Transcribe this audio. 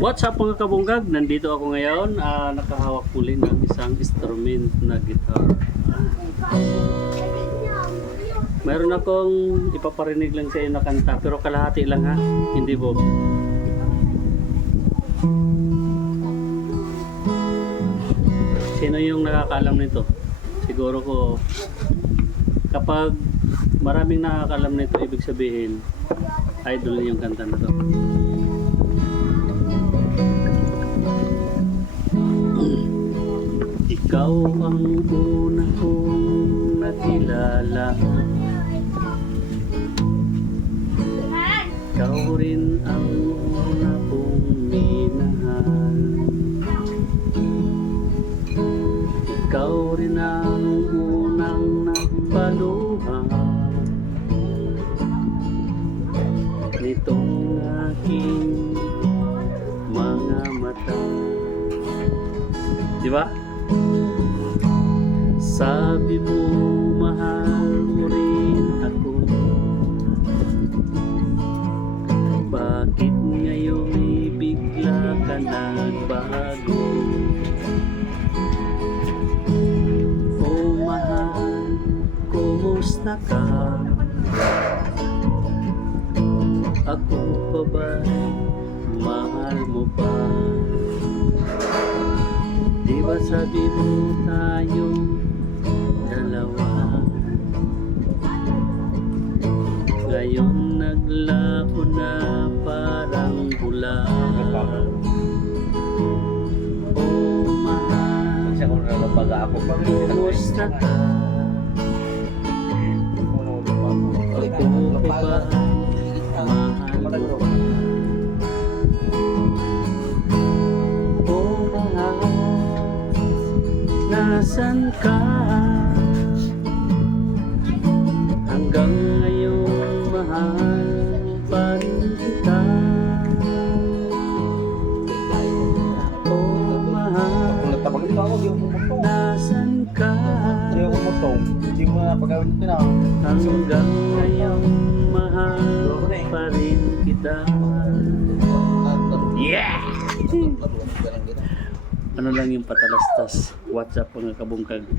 What's up mga kabunggag? Nandito ako ngayon, nakahawak muli ng isang instrument na guitar. Mayroon akong ipaparinig lang sa iyo na kanta, pero kalahati lang ha, hindi buo. Sino yung nakakaalam nito? Siguro ko kapag maraming nakakaalam nito, ibig sabihin idol yung kanta na to. Ikaw ang una kong nakilala, ikaw rin ang una kong minahal, ikaw rin ang unang nagpaluha nitong aking mga mata. Di ba? Sabi mo mahal mo rin ako, bakit ngayon bigla ka nagbago? Oh mahal, kumusta ka? Ako pa ba, mahal mo ba? Di ba sabi mo tayong dalawa, ngayon naglako na parang bula. Oh mahal, kumusta ka? Ako pa ba, mahal mo ba? Oh mahal, nasan ka? Hanggang ngayon mahal pa rin kita. Oh mahal, nasan ka? Hanggang ngayon mahal pa rin kita. Yeah! Ano lang yung patalastas. WhatsApp mga kabungkag.